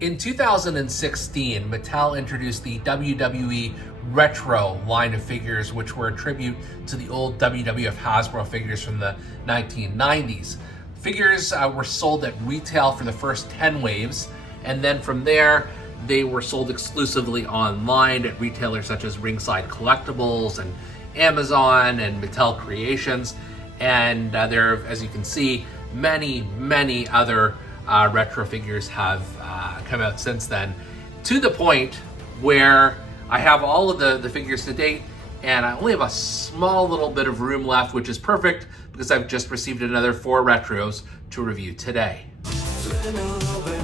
In 2016, Mattel introduced the WWE Retro line of figures, which were a tribute to the old WWF Hasbro figures from the 1990s. Figures were sold at retail for the first 10 waves, and then from there, they were sold exclusively online at retailers such as Ringside Collectibles and Amazon and Mattel Creations. And there, as you can see, many other retro figures have come out since then, to the point where I have all of the figures to date, and I only have a small little bit of room left, which is perfect because I've just received another 4 retros to review today.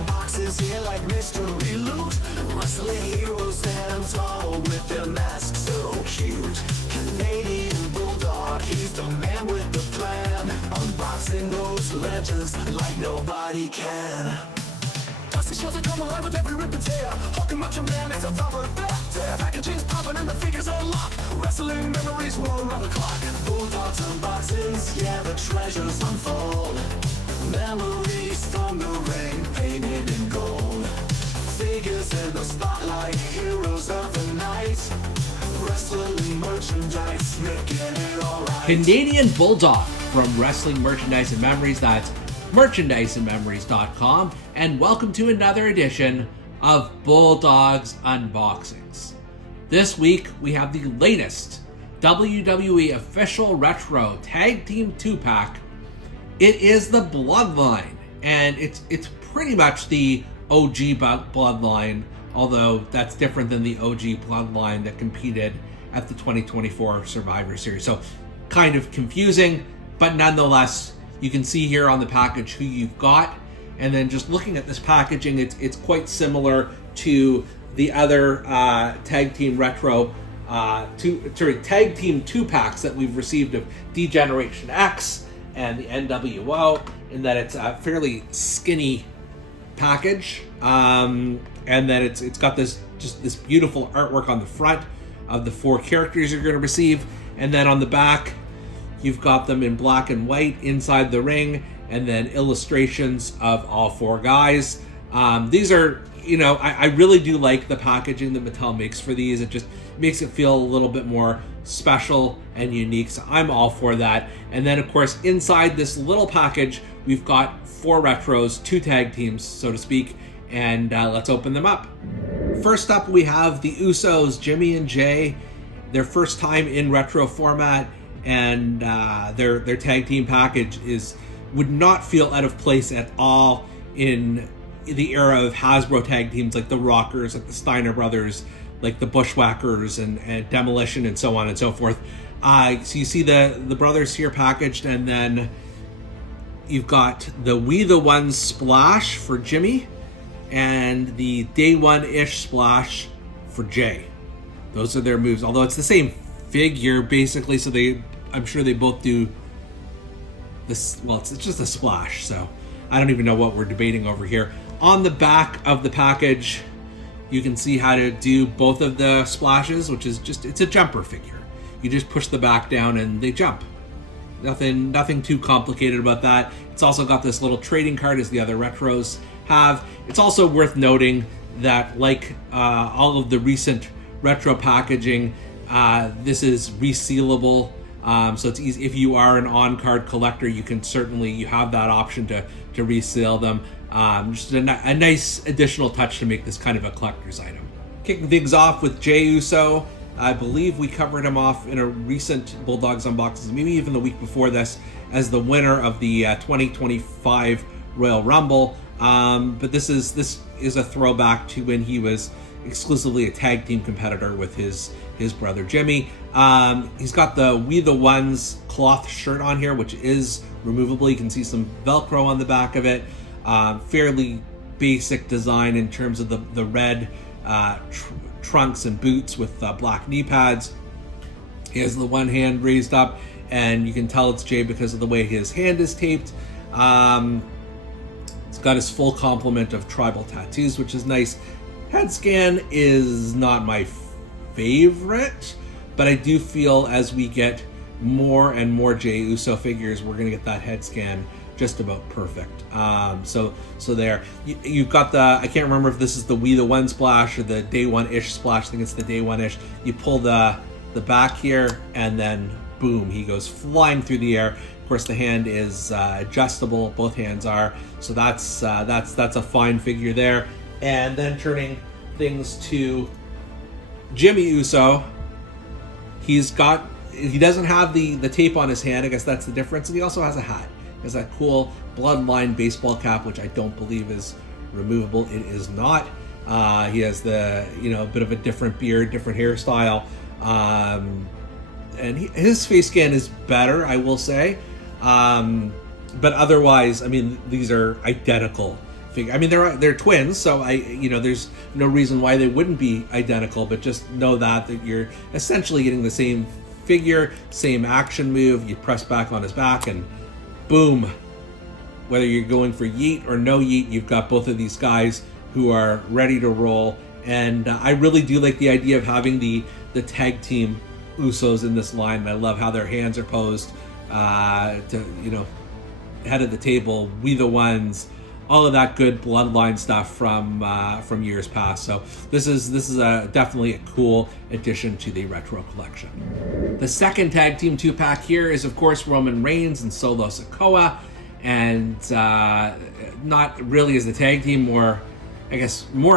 Boxes here like mystery loot. Wrestling heroes stand tall with their masks so cute. Canadian Bulldog, he's the man with the plan. Unboxing those legends like nobody can. Dusty shells come alive with every rip and tear. Hawking Macho Man is a proper bear. Packaging's popping and the figures unlock. Wrestling memories roll around the clock. Bulldogs unboxings, yeah, the treasures unfold. Memories from the rain, painted in gold. Figures in the spotlight, heroes of the night. Wrestling merchandise, making it alright. Canadian Bulldog from Wrestling Merchandise and Memories. That's merchandiseandmemories.com, and welcome to another edition of Bulldog's Unboxings. This week we have the latest WWE official retro tag team 2-pack. It is the Bloodline, and it's pretty much the OG Bloodline, although that's different than the OG Bloodline that competed at the 2024 Survivor Series. So kind of confusing, but nonetheless, you can see here on the package who you've got, and then just looking at this packaging, it's quite similar to the other tag team retro tag team 2-packs that we've received of D-Generation X and the NWO, in that it's a fairly skinny package, and then it's got this beautiful artwork on the front of the 4 characters you're going to receive, and then on the back you've got them in black and white inside the ring, and then illustrations of all 4 guys. These are, I really do like the packaging that Mattel makes for these. It just makes it feel a little bit more special and unique, so I'm all for that. And then, of course, inside this little package, we've got 4 retros, 2 tag teams, so to speak, and let's open them up. First up, we have the Usos, Jimmy and Jey, their first time in retro format, and their tag team package would not feel out of place at all in the era of Hasbro tag teams like the Rockers, like the Steiner Brothers, like the Bushwhackers and Demolition and so on and so forth. So you see the brothers here packaged, and then you've got the We the Ones splash for Jimmy and the Day One-ish splash for Jey. Those are their moves, although it's the same figure basically, so I'm sure they both do this. Well, it's just a splash, so I don't even know what we're debating over here. On the back of the package, you can see how to do both of the splashes, which is it's a jumper figure. You just push the back down and they jump. Nothing too complicated about that. It's also got this little trading card as the other retros have. It's also worth noting that, like all of the recent retro packaging, this is resealable. So it's easy. If you are an on-card collector, you have that option to reseal them. Just a nice additional touch to make this kind of a collector's item. Kicking things off with Jey Uso. I believe we covered him off in a recent Bulldogs Unboxings, maybe even the week before this, as the winner of the 2025 Royal Rumble. But this is a throwback to when he was exclusively a tag team competitor with his brother Jimmy. He's got the We the Ones cloth shirt on here, which is removable. You can see some Velcro on the back of it. Fairly basic design in terms of the red trunks and boots with black knee pads. He has the one hand raised up, and you can tell it's Jey because of the way his hand is taped. He's got his full complement of tribal tattoos, which is nice. Head scan is not my favorite, but I do feel as we get more and more Jey Uso figures, we're going to get that head scan just about perfect. So there, you've got the, I can't remember if this is the We the One splash or the Day One-ish splash. I think it's the Day One-ish. You pull the back here, and then boom, he goes flying through the air. Of course, the hand is adjustable. Both hands are. So that's a fine figure there. And then turning things to Jimmy Uso, he doesn't have the tape on his hand. I guess that's the difference. And he also has a hat. He has that cool Bloodline baseball cap, which I don't believe is removable. It is not. He has the, bit of a different beard, different hairstyle. And his face scan is better, I will say. But otherwise, I mean, these are identical figures. I mean, they're twins, so there's no reason why they wouldn't be identical. But just know that you're essentially getting the same figure, same action move. You press back on his back, and boom. Whether you're going for yeet or no yeet, you've got both of these guys who are ready to roll. And I really do like the idea of having the tag team Usos in this line. And I love how their hands are posed to head of the table, We the Ones, all of that good Bloodline stuff from years past. So this is definitely a cool addition to the retro collection. The second tag team 2-pack here is, of course, Roman Reigns and Solo Sikoa, and not really as a tag team, more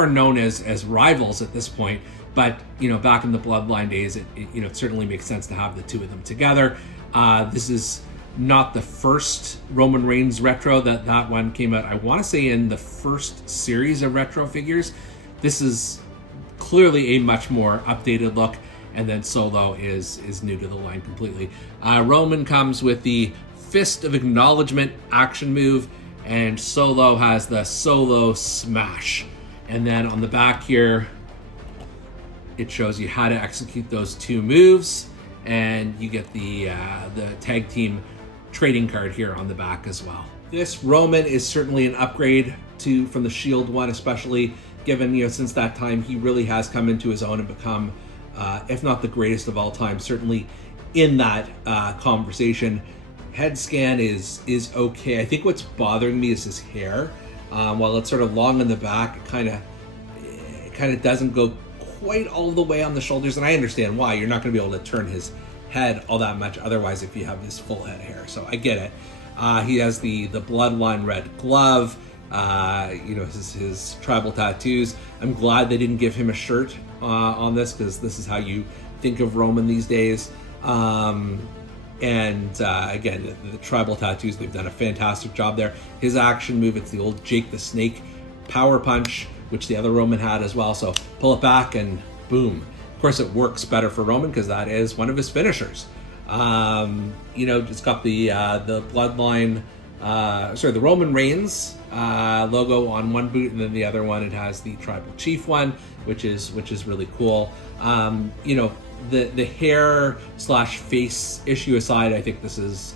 known as rivals at this point. But back in the Bloodline days, it certainly makes sense to have the two of them together. This is not the first Roman Reigns retro. That one came out, I want to say, in the first series of retro figures. This is clearly a much more updated look, and then Solo is new to the line completely. Roman comes with the Fist of Acknowledgement action move, and Solo has the Solo Smash. And then on the back here, it shows you how to execute those two moves, and you get the tag team trading card here on the back as well. This Roman is certainly an upgrade from the Shield one, especially given since that time he really has come into his own and become, if not the greatest of all time, certainly in that conversation. Head scan is okay. I think what's bothering me is his hair. While it's sort of long in the back, it kind of doesn't go quite all the way on the shoulders, and I understand why. You're not going to be able to turn his head all that much otherwise if you have his full head of hair, so I get it. He has the Bloodline red glove, his tribal tattoos. I'm glad they didn't give him a shirt on this, because this is how you think of Roman these days. Again, the tribal tattoos, they've done a fantastic job there. His action move, it's the old Jake the Snake power punch, which the other Roman had as well. So pull it back and boom. Of course, it works better for Roman because that is one of his finishers. It's got the Bloodline, the Roman Reigns logo on one boot, and then the other one, it has the Tribal Chief one, which is really cool. The hair / face issue aside, I think this is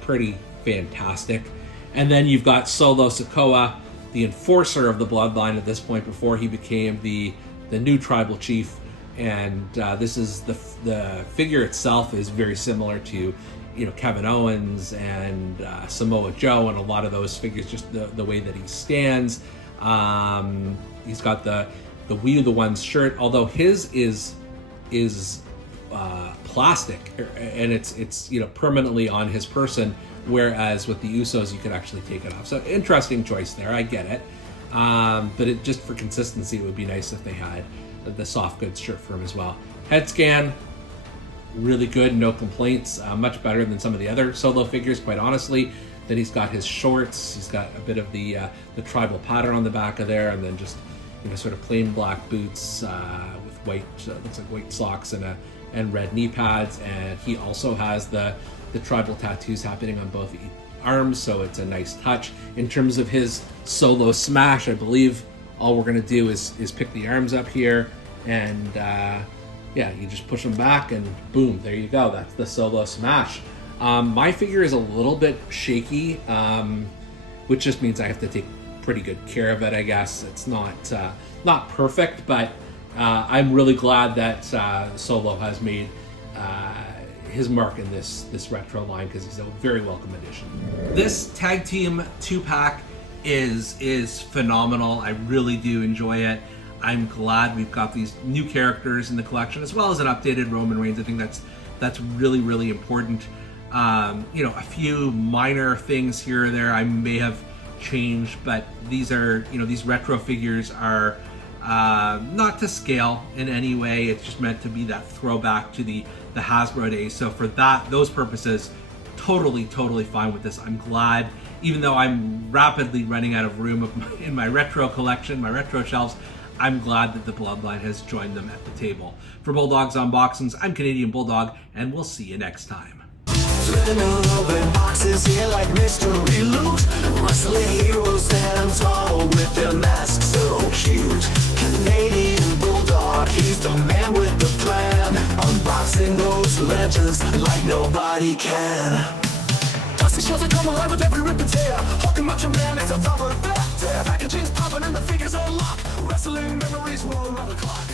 pretty fantastic. And then you've got Solo Sikoa, the enforcer of the Bloodline at this point, before he became the new Tribal Chief. And this is the figure itself is very similar to Kevin Owens and Samoa Joe and a lot of those figures, just the way that he stands. He's got the We the Ones shirt, although his is plastic, and it's permanently on his person, whereas with the Usos you could actually take it off. So interesting choice there, I get it. But it just for consistency, it would be nice if they had the soft goods shirt for him as well. Head scan, really good, no complaints. Much better than some of the other Solo figures, quite honestly. Then he's got his shorts. He's got a bit of the tribal pattern on the back of there, and then just sort of plain black boots with white, looks like white socks and red knee pads. And he also has the tribal tattoos happening on both arms, so it's a nice touch. In terms of his Solo Smash, I believe all we're gonna do is pick the arms up here, and you just push them back, and boom, there you go. That's the Solo Smash. My figure is a little bit shaky, which just means I have to take pretty good care of it, I guess. It's not perfect, but I'm really glad that Solo has made his mark in this retro line, because he's a very welcome addition. This tag team 2-pack is phenomenal. I really do enjoy it. I'm glad we've got these new characters in the collection, as well as an updated Roman Reigns. I think that's really, really important. You know, a few minor things here or there I may have changed, but these are, you know, these retro figures are not to scale in any way. It's just meant to be that throwback to the Hasbro days. So for those purposes, totally fine with this. I'm glad, even though I'm rapidly running out of room in my retro collection, my retro shelves, I'm glad that the Bloodline has joined them at the table. For Bulldog's Unboxings, I'm Canadian Bulldog, and we'll see you next time. Spinning open boxes here like mystery loot. Wrestling heroes stand tall with their masks so cute. Canadian Bulldog, he's the man with the plan. Unboxing those legends like nobody can. Dusty shows that come alive with every rip and tear. Hulk and Macho Man is a thumber back there. Packaging's popping and the figures are locked. Wrestling memories roll around the clock.